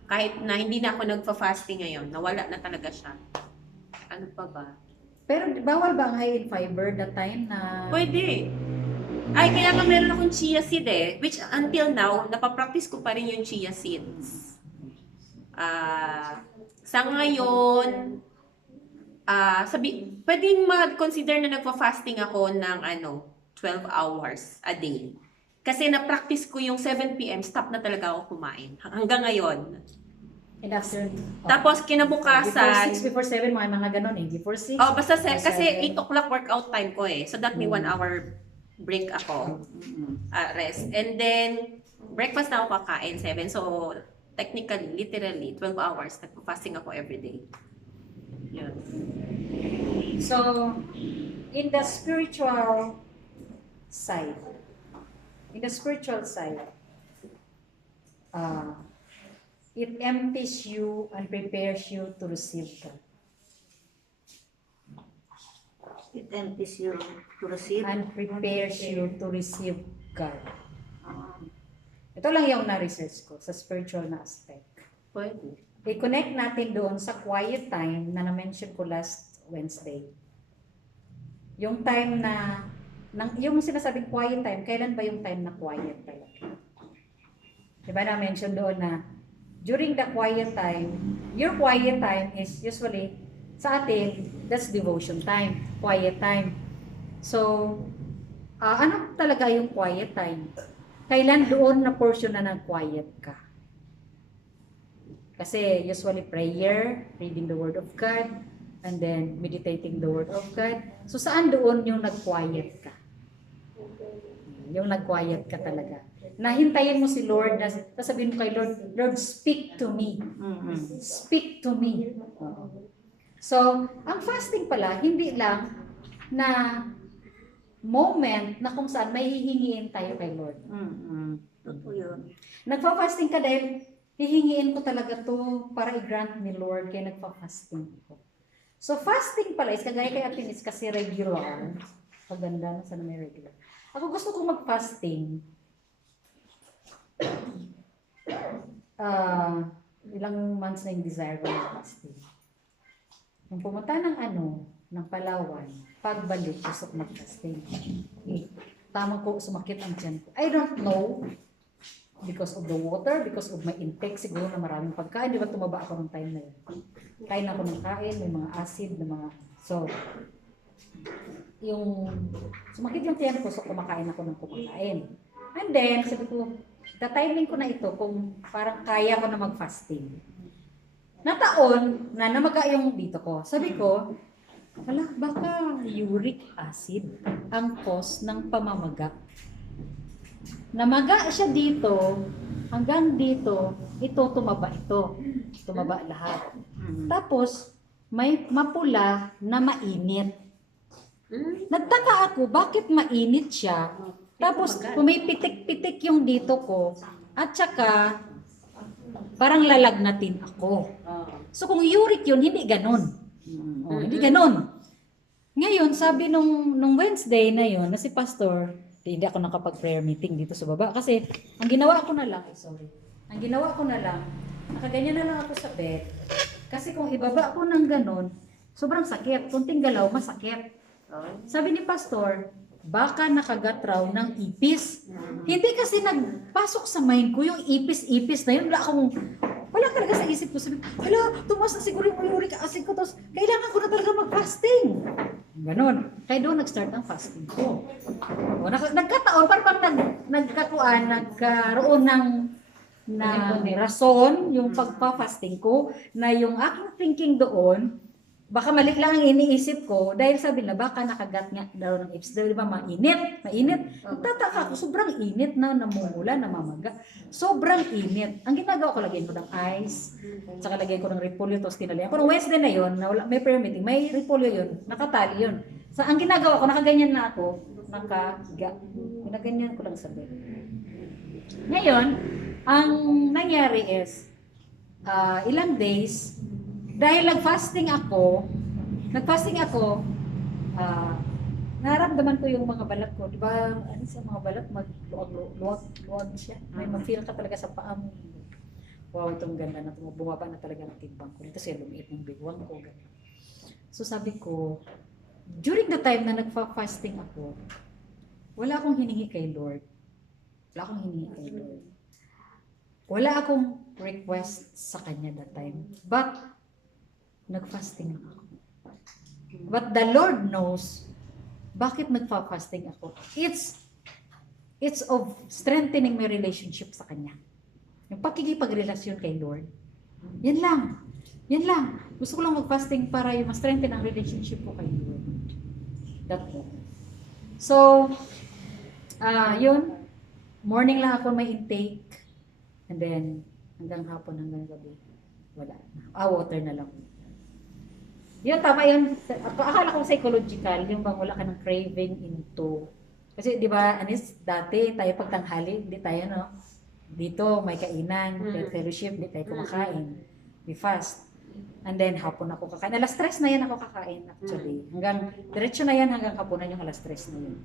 Kahit na hindi na ako nagfa-fasting ngayon, nawala na talaga siya. Ano pa ba? Pero bawal ba ang high in fiber that time na... Pwede. Ay, kaya nga meron akong chia seed eh. Which until now, napapractice ko pa rin yung chia seeds. Sa ngayon, pwedeng mag-consider na nagpa-fasting ako ng 12 hours a day. Kasi na-practice ko yung 7 p.m. stop na talaga ako kumain. Hanggang ngayon. And after, Tapos before kinabukasan, 6, before 7, mga ganon eh. Before 6. basta before kasi 7. 8 o'clock workout time ko eh. So that may 1 hour break ako. Rest. And then, breakfast na ako kakain, 7. So, technically, literally, 12 hours. Nagpa-fasting ako everyday. Yun. So, in the spiritual side, it empties you and prepares you to receive God. It empties you to receive. And prepares you to receive God. Ah, Ito lang yung na-research ko sa spiritual na aspect. Pwede. I-connect natin doon sa quiet time na na-mention ko last Wednesday. Yung time na, yung sinasabing quiet time, kailan ba yung time na quiet talaga? Diba na-mention doon na during the quiet time, your quiet time is usually, sa atin, that's devotion time, quiet time. So, ano talaga yung quiet time? Kailan doon na portion na nag-quiet ka? Kasi usually prayer, reading the Word of God, and then meditating the Word of God. So saan doon yung nag-quiet ka? Yung nag-quiet ka talaga. Nahintayin mo si Lord, na sasabihin mo kay Lord, Lord, speak to me. Speak to me. So, ang fasting pala, hindi lang na moment na kung saan may hihingiin tayo kay Lord. Totoo yun. Nagpa-fasting ka dahil hihingiin ko talaga to para i-grant ni Lord kaya nagpa-fasting ko. So fasting pala is kagaya kay Atinis kasi regular. Paganda na sana may regular. Ako gusto kong mag-fasting. Ilang months na yung desire ko mag-fasting. Nung pumunta ng Palawan, pagbalik, gusto ko mag-fasting. Tama ko, sumakit ang tiyan ko. I don't know, because of the water, because of my intake, siguro na maraming pagkain, di ba tumaba ako ng time na yun. Kain ako ng kain, may mga acid, so, yung, sumakit yung tiyan ko, so kumakain ako ng kumakain. And then, sabi ko, timing ko na ito, kung parang kaya ko na mag-fasting. Nataon, na namaga yung dito ko. Sabi ko, wala, baka uric acid ang cause ng pamamaga. Namaga siya dito, hanggang dito, ito tumaba ito. Tumaba lahat. Tapos, may mapula na mainit. Nagtaka ako, bakit mainit siya? Tapos, may pitik-pitik yung dito ko, at saka, parang lalagnatin ako. So, kung uric yun, hindi ganon. Hindi ganon. Ngayon, sabi nung Wednesday na yun, na si Pastor, hindi ako nakapag-prayer meeting dito sa baba. Kasi, ang ginawa ko na lang, nakaganyan na lang ako sa bed. Kasi kung ibaba ko ng ganon, sobrang sakit. Kunting galaw, masakit. Sabi ni Pastor, baka nakagat raw ng ipis. Hindi kasi nagpasok sa mind ko yung ipis-ipis na yun. Wala talaga sa isip ko. Sabi, hala, tumas na siguro yung uric acid ko. Tapos, kailangan ko na talaga mag-fasting. Ganon. Kaya doon nag-start ang fasting ko. O, nagkataon, parang nagkaroon ng rason yung pagpa-fasting ko na yung aking thinking doon, baka mali lang ang iniisip ko dahil sabi na baka nakagat nga daw ng ipis. Di ba mainit? Nagtataka ako, sobrang init na namumula, namamaga. Sobrang init. Ang ginagawa ko, lagyan ko ng ice, saka lagyan ko ng repolyo, tapos tinalihan ko. Nung Wednesday na yun, may prayer meeting, may repolyo yun, nakatali yun. So, ang ginagawa ko, nakaganyan na ako, nakahiga. Pinaganyan ko lang sa bed. Ngayon, ang nangyari is, ilang days, dahil nag-fasting ako, naramdaman ko yung mga balat ko. Di ba, ano sa mga balat, magluwag siya. May ma-feel ka talaga sa paa mo. Wow, itong ganda na ito. Bumaba na talaga ng timbang ko. Dito siya lumiit ng bigwang ko. So sabi ko, during the time na nagfa-fasting ako, wala akong hiningi kay Lord. Wala akong hiningi kay Lord. Wala akong request sa Kanya that time. But, nag-fasting ako. But the Lord knows bakit nagfa-fasting ako. It's of strengthening my relationship sa Kanya. Yung pakikipagrelasyon kay Lord. Yan lang. Yan lang. Gusto ko lang mag-fasting para yung ma-strengthen ang relationship ko kay Lord. That's all. So, yun. Morning lang ako may intake. And then, hanggang hapon, hanggang gabi. Wala na. Water na lang. Yun, tama yun. Akala ko psychological, yung bang wala ka ng craving into. Kasi, di ba, Anis, dati tayo pagtanghali, hindi tayo, no? Dito, may kainan, fellowship, hindi tayo kumakain. We fast. And then, hapon ako kakain. Alas 3 na yan ako kakain, actually. Hanggang, diretso na yan hanggang hapunan yung alas 3 na yun.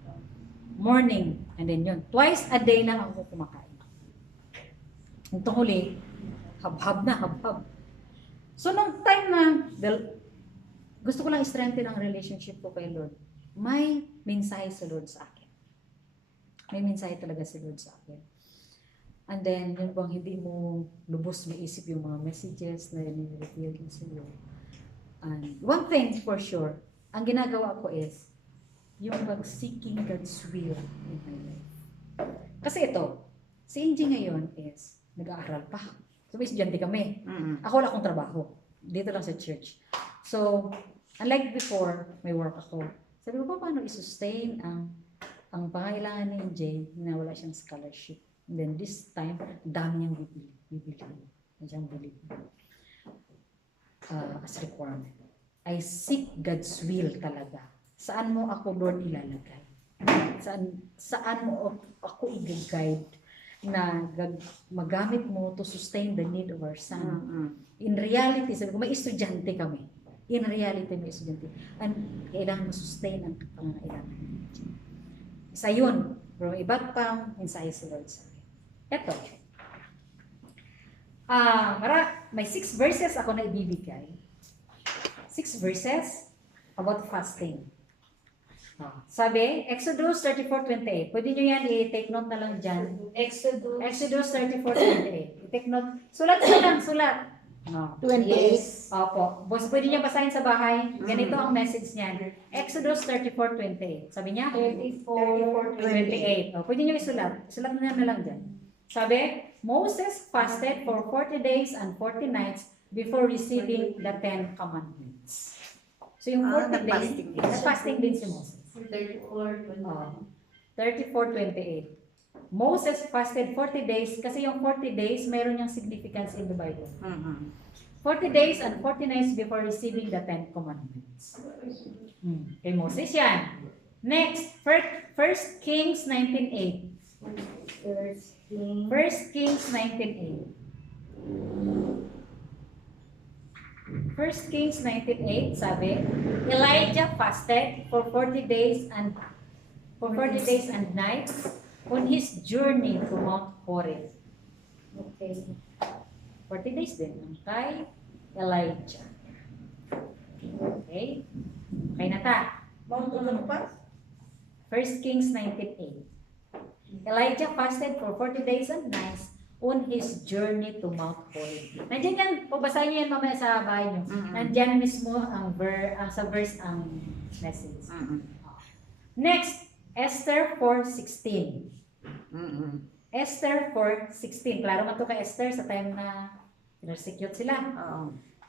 Morning, and then yun. Twice a day lang ako kumakain. Itong huli, hab-hab na, hab-hab. So, nung time na, gusto ko lang i-strengthen ang relationship ko kay Lord. May mensahe sa Lord sa akin. May mensahe talaga si Lord sa akin. And then, yun bang hindi mo lubos maisip yung mga messages na nire-reveal din sa iyo. And one thing for sure, ang ginagawa ko is, yung pag-seeking God's will in my life. Kasi ito, si Angie ngayon is, nag-aaral pa. So, may estudyante kami. Ako wala akong trabaho. Dito lang sa church. So, unlike before, may work ako. Sabi ko, paano i-sustain ang pangailangan ni Jay na wala siyang scholarship. And then this time, dami niyang bibili. Siyang bili. As requirement. I seek God's will talaga. Saan mo ako, Lord, ilalagay? Saan mo ako i-guide na magamit mo to sustain the need of our son. In reality, sabi ko, may estudyante kami. In reality, may estudyante. And kailangan mo-sustain ang pangangailangan. Isa yun. Pero iba't pang mensahe sa Lord sa akin. Ito. May 6 verses ako na ibibigay. 6 verses about fasting. Sabi, Exodus 34:28. Pwede nyo yan i-take note na lang dyan. Exodus 34:28. I-take note. Sulat nyo lang, sulat. 28. Opo. Pwede nyo basahin sa bahay. Ganito ang message niyan. Exodus 34:28. Sabi niya? 34:28. Pwede nyo isulat. Sulat nyo na lang dyan. Sabi, Moses fasted for 40 days and 40 nights before receiving the 10 commandments. So yung 40 days, nag-fasting din si Moses. 34:28. Moses fasted 40 days kasi yung 40 days mayroon yung significance in the Bible. 40 days and 40 nights before receiving the 10 commandments. Kay Moses yan. Next, 1 Kings 19:8. 1 Kings 19:8. 1 Kings 19:8 sabi, Elijah fasted for 40 days and nights on his journey to Mount Horeb. Okay. 40 days din kay Elijah. Okay. Okay na ta. Mount ano pa? 1 Kings 19:8. Elijah fasted for 40 days and nights on his journey to Mount Horeb. Nandiyan yan, pabasahin niyo yan mamaya sa bahay niyo. Nandiyan mismo ang sa verse ang message. Next, Esther 4:16. Esther 4:16. Klaro man to kay Esther sa time na persecute sila.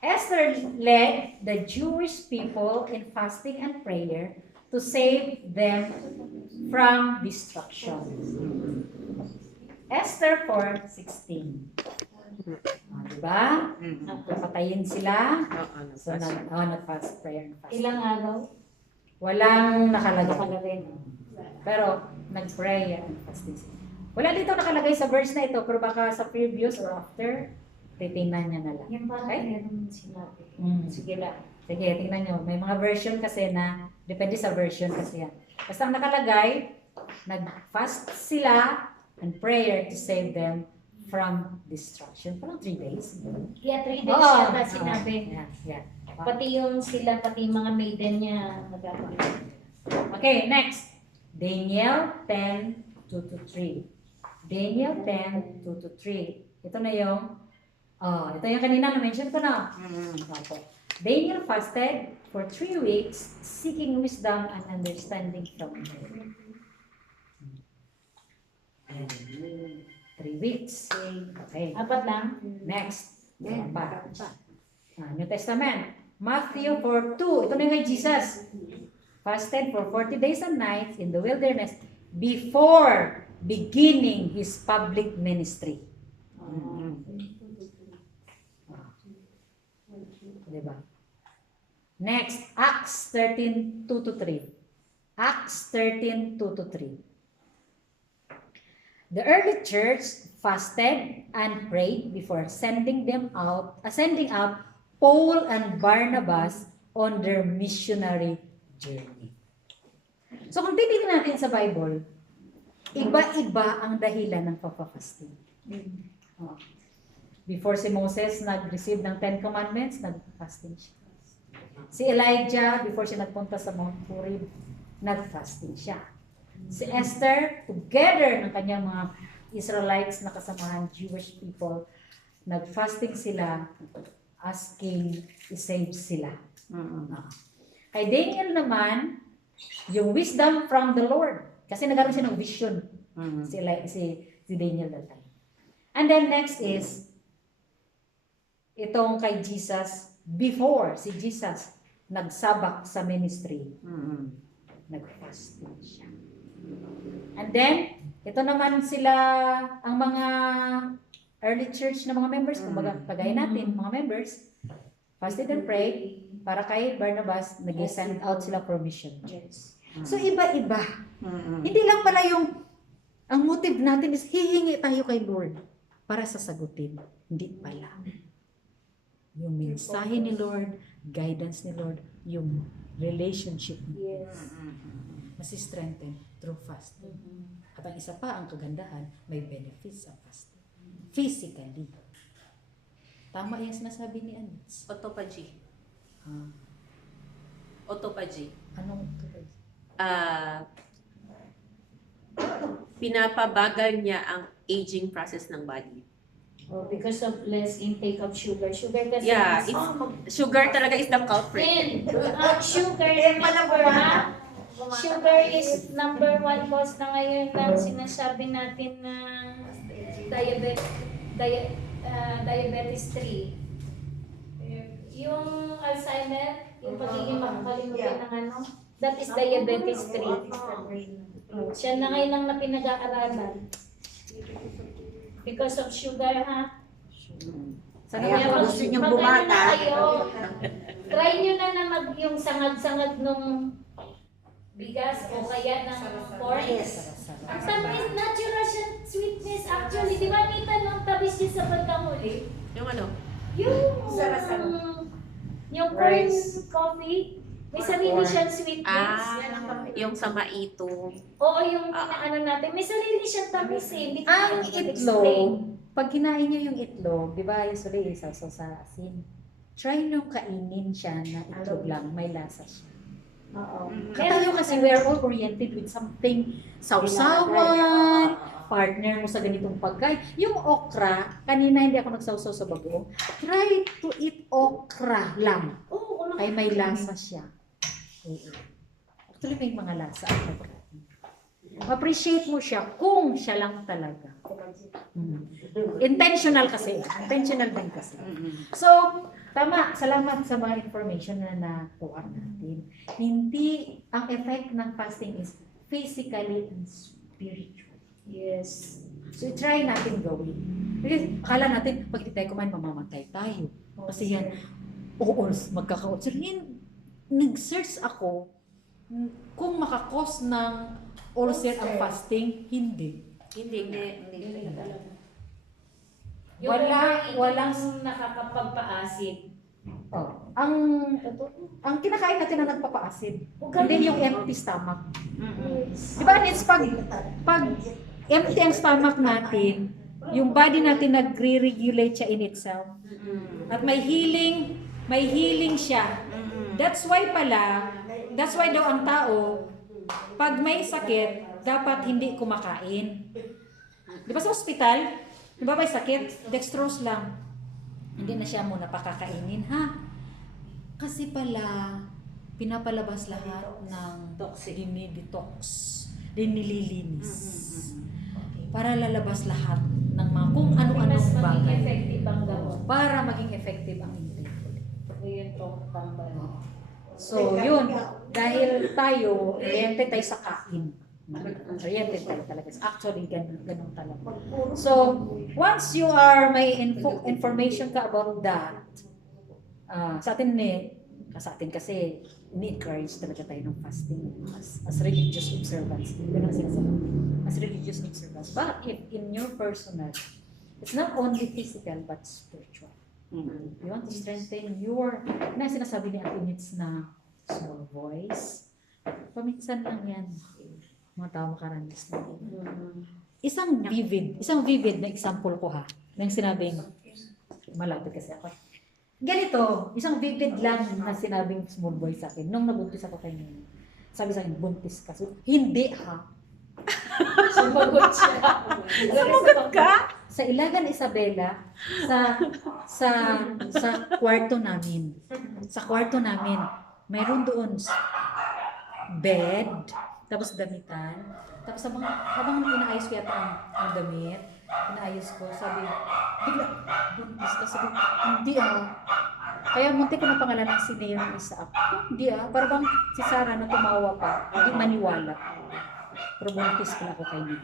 Esther led the Jewish people in fasting and prayer to save them from destruction. Esther 4:16. Diba? Patayin sila. So, nag-fast prayer and fast. Ilang araw? Walang nakalagay. Pero, nag-pray and fasting sila. Wala dito nakalagay sa verse na ito, pero baka sa previous or after, titingnan niya na lang. Yan pa meron sinabi. Sige lang. Sige, tingnan nyo. May mga version kasi na, depende sa version kasi yan. Basta ang nakalagay, nag-fast sila and prayer to save them from destruction. Parang 3 days. Yeah, 3 days siya na sinabi. Yeah. Pati yung sila, pati yung mga maiden niya nagagawa. Okay, next. Daniel 10, 2 to 3. Daniel 10, 2 to 3. Ito na yung, ito yung kanina na-mention ko na. Opo. Daniel fasted for 3 weeks, seeking wisdom and understanding from God. 3 weeks. Okay. Apat lang. Next. New Testament. Matthew 4:2. Ito na yung kay Jesus. Fasted for 40 days and nights in the wilderness before beginning his public ministry. Diba? Next, Acts 13:2 to 3. Acts 13:2 to 3. The early church fasted and prayed before sending out Paul and Barnabas on their missionary journey. So kung titignan natin sa Bible, iba-iba ang dahilan ng pagpa-fasting. Before si Moses nag-receive ng 10 Commandments, nag-fasting siya. Si Elijah, before siya nagpunta sa Mount Horeb, nag-fasting siya. Si Esther, together ng kanyang mga Israelites na kasamahan, Jewish people, nag-fasting sila, asking, i-save sila. Kay Daniel naman, yung wisdom from the Lord. Kasi nagkaroon siya ng vision. Si Daniel that time. And then next is, itong kay Jesus, before si Jesus nagsabak sa ministry, nag-fasting siya. And then, ito naman sila, ang mga early church na mga members, kumbaga kagaya natin, mga members, fasted and prayed, para kay Barnabas, nag-send out sila for mission. So, iba-iba. Hindi lang pala ang motive natin is hihingi tayo kay Lord para sasagutin. Hindi pala. Yung mensahe ni Lord, guidance ni Lord, yung relationship niya. Masi-strengthen through fasting. At ang isa pa, ang kagandahan, may benefits sa fasting. Physically. Tama yung sinasabi ni Anits. Autophagy. Ah, Autophagy. anong ito? Pinapabagal niya ang aging process ng body. Oh, because of less intake of sugar. Sugar kasi Yeah, mas- Sugar talaga is the culprit. And sugar is number one. Sugar is number one cause na ngayon ng sinasabi natin na diabetes 3. Yung Alzheimer, yung pagiging makakalimutan ng ano, that is diabetes 3. Siya na ngayon ang pinag-aaralan. Because of sugar, ha? Sana kung gusto niyong bumata. Try nyo na yung sangag-sangag nung bigas o kaya ng pork. Ang tamis, natural siya sweetness actually. Di ba, Nita, nung tamis niya sa pagkahuli? Yung ano? Yung corn coffee, may sarili siyang sweetness. Yung sa maito. Oo, yung pinaano natin, may sarili siyang tamis eh. Hindi ko Ang ma-explain. itlog, pag kinain niyo yung itlog, di ba, usually isasaw sa asin. Try niyo kainin siya na itlog lang, may lasa siya. Oo. Tayo kasi we are all oriented with something sausawan, partner mo sa ganitong pagkain. Yung okra, kanina hindi ako nagsawsaw sa bagoong. Try to eat okra lang. Oo, Ay may lasa siya. Oo. Actually may mga lasa. Appreciate mo siya kung siya lang talaga. Intentional kasi. Intentional din kasi. So, tama. Salamat sa mga information na nakuha natin. Hindi, ang effect ng fasting is physically and spiritual. yes. So, try natin gawin. Kasi akala natin, pag hindi tayo kumain, mamamatay tayo. Kasi yan, magkaka-ulcer. Nag-search ako kung makakos ng ulcer ang fasting, hindi. Hindi. Walang nakakapagpa-acid. ang kinakain natin na nagpapa-acid. Ganun. Hindi yung empty stomach. Di ba, it's pag empty ang stomach natin, yung body natin nagre-regulate siya in itself. At may healing siya. That's why daw ang tao, pag may sakit, dapat hindi kumakain. Di ba sa ospital, di ba may sakit, dextrose lang. Hindi na siya muna pakakainin, ha? Kasi pala, pinapalabas lahat ng dinidetox, dinililinis. Para lalabas lahat ng mga kung ano-anong Mas maging bagay. effective ang gamot. Para maging effective ang intake. Yun po, tambal. So, yun. Dahil tayo, oriented tayo sa kain. Oriented tayo talaga. Actually, ganun talaga. So, once you are may information ka about that, sa atin kasi ni-encourage talaga tayo ng fasting as religious observance. Ganun ang sinasabi. As religious observance. But if in your personal, it's not only physical but spiritual. You want to strengthen your, na sinasabi ni Ate Nitz na small voice. Paminsan lang yan. Mga tao makaranas na. Isang vivid na example ko ha. Nang sinabing, malapit kasi ako. Ganito, isang vivid lang na sinabing small voice sa akin. Nung nabuntis ako kay Nino. Sabi sa akin, buntis ka. So, hindi ha. Sumagot siya. Sumagot ka? Sa Ilagan Isabela, sa kwarto namin. Sa kwarto namin, mayroon doon bed, tapos damitan. Tapos habang inaayos ko yata ang damit, inaayos ko, sabi, bigla, buntis ka. Sabi, hindi Kaya munti ko na pangalan ng si Neo ng Isaac. Hindi para bang si Sarah na tumawa pa, hindi maniwala. Pero buntis ko na ako kay Nino.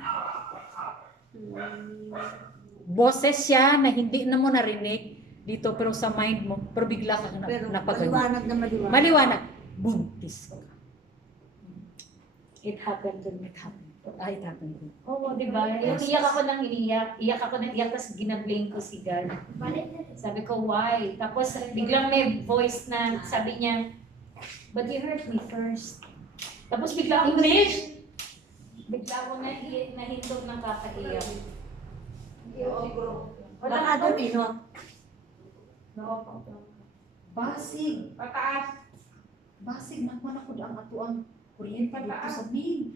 Boses siya na hindi na mo narinig dito pero sa mind mo, pero bigla ka Pero napagano. maliwanag na maliwanag. Maliwanag. Buntis ka. It happened to me. It happened. It happened. Oo, di ba? Yung iyak ako ng iyak ako ng iyak, tapos ginablame ko si God. Sabi ko, why? Tapos biglang may voice na sabi niya, but you hurt me first. Tapos bigla ako nahintog ng kakaiyak. Baka doon Basig. Basig man ko na ko ang atuang kuryente dito sa min.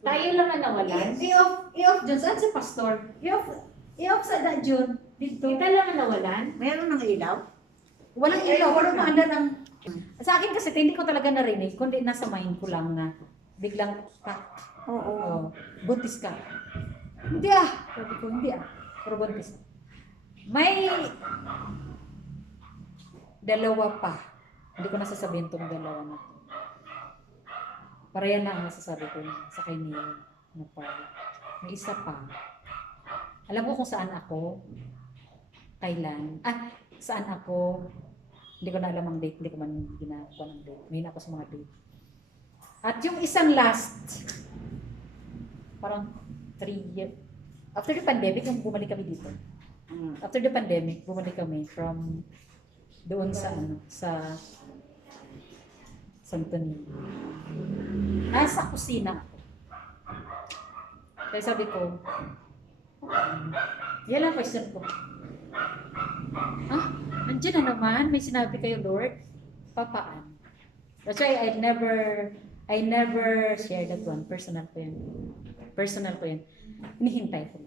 Tayo lang na nawalan. I-off dyan. Saan si pastor? I-off sa da dyan. Dito. Kita lang na nawalan. Meron ng ilaw? Walang ilaw. Walang maanda ng... Sa akin kasi hindi ko talaga narinig. Kundi nasa mind ko lang na biglang Oo. buntis ka. Hindi Sabi ko, hindi Pero buntis. May dalawa pa. Hindi ko nasasabihin itong dalawa na to. Para yan na ang nasasabi ko sa kanya na part. May isa pa. Alam ko kung saan ako. Kailan. Saan ako. Hindi ko na alam ang date. Hindi ko man ginagawa ng date. May ako sa mga date. At yung isang last, parang 3 years. After the pandemic, bumalik kami dito. After the pandemic, bumalik kami from doon sa Santo Niño. Nasa kusina ako. Kaya sabi ko, yan lang question ko. Nandiyan na naman, may sinabi kayo, Lord, papaan? That's why I never share that one. Personal ko yan. Hinihintay ko.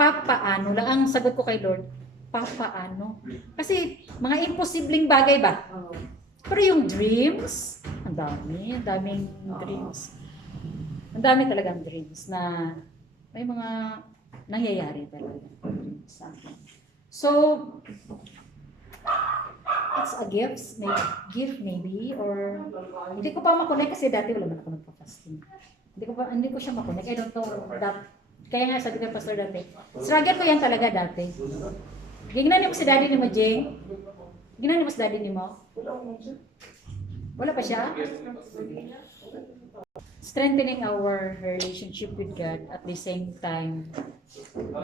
Papaano lang ang sagot ko kay Lord. Papaano? Kasi mga imposibleng bagay ba? Pero yung dreams, ang daming dreams. Ang dami talagang dreams na may mga nangyayari talaga. So, it's a gift maybe, or hindi ko pa makonect kasi dati wala man ako nagpa-fasting. Hindi ko siya makonect. I don't know that. Kaya nga sabi ko pastor dati, struggle ko yan talaga dati. Gingnan niyo mo si daddy ni mo, Jing? Gingnan niyo mo si daddy ni mo? Wala pa siya? Strengthening our relationship with God at the same time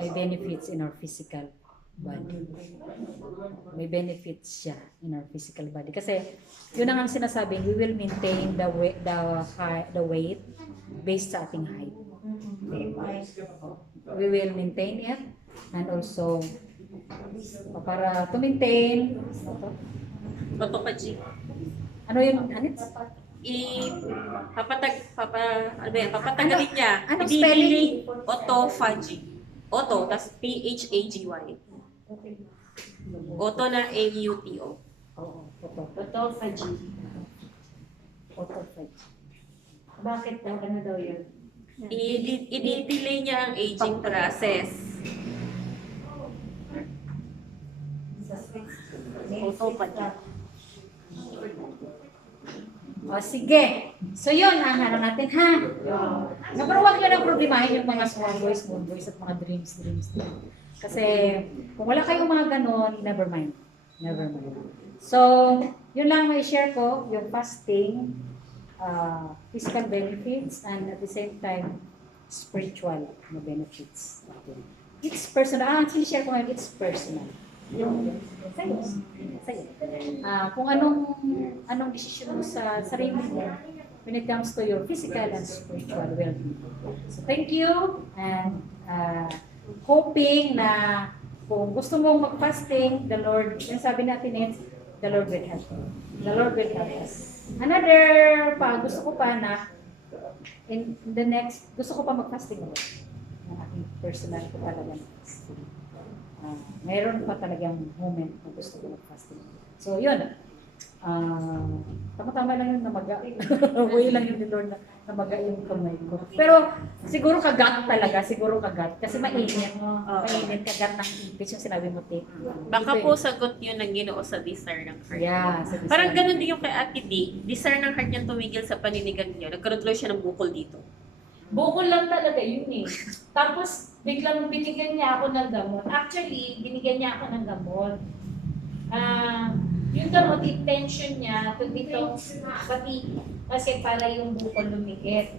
may benefits in our physical body. May benefits siya in our physical body. Kasi yun ang sinasabi, we will maintain the weight based sa ating height. We will maintain it and also para to maintain Bato pa, G. Ano yung, ano? Papatagalin niya. Anong I-delay autophagy. Auto, tas Phagy. Auto na AUTO. Oo, ito. Autophagy. Autophagy. Bakit daw? Ano daw yun? I-delay niya ang aging process. Autophagy. O sige. So yun ang ano natin ha. Number one yun ang problemahin yung mga small boys at mga dreams. Kasi kung wala kayong mga ganon, never mind. Never mind. So, yun lang may share ko, yung fasting, physical benefits, and at the same time, spiritual na benefits. It's personal. Sinishare ko ngayon, it's personal. Yung sa'yo. Kung anong desisyon mo sa sarili mo when it comes to your physical and spiritual well-being. So thank you, and hoping na kung gusto mong mag-fasting, the Lord, yung sabi natin is, the Lord will help you. The Lord will help us. Another gusto ko pa na in the next, gusto ko pa mag-fasting ulit. Ang aking personal ko talaga mag-fasting. Mayroon pa talagang moment na gusto ko mag-fasting. So, yun. Tama-tama lang yung namaga. Way lang yung Lord na namaga yung kamay ko. Pero, siguro kagat talaga. Kasi mainit. Mainit, kagat ng ipis yung sinabi mo, Tate. Baka po sagot yun ng Ginoo sa desire ng heart. Yeah. Parang ganun din yung kay Ate D. Desire ng heart niyang tumigil sa paninigan niyo. Nagkaroon tuloy siya ng bukol dito. Bukol lang talaga yun eh. Tapos, biglang binigyan niya ako ng gamot. Actually, binigyan niya ako ng gamot. Yung gamot, intention niya to detox pati kasi para yung bukol lumikit.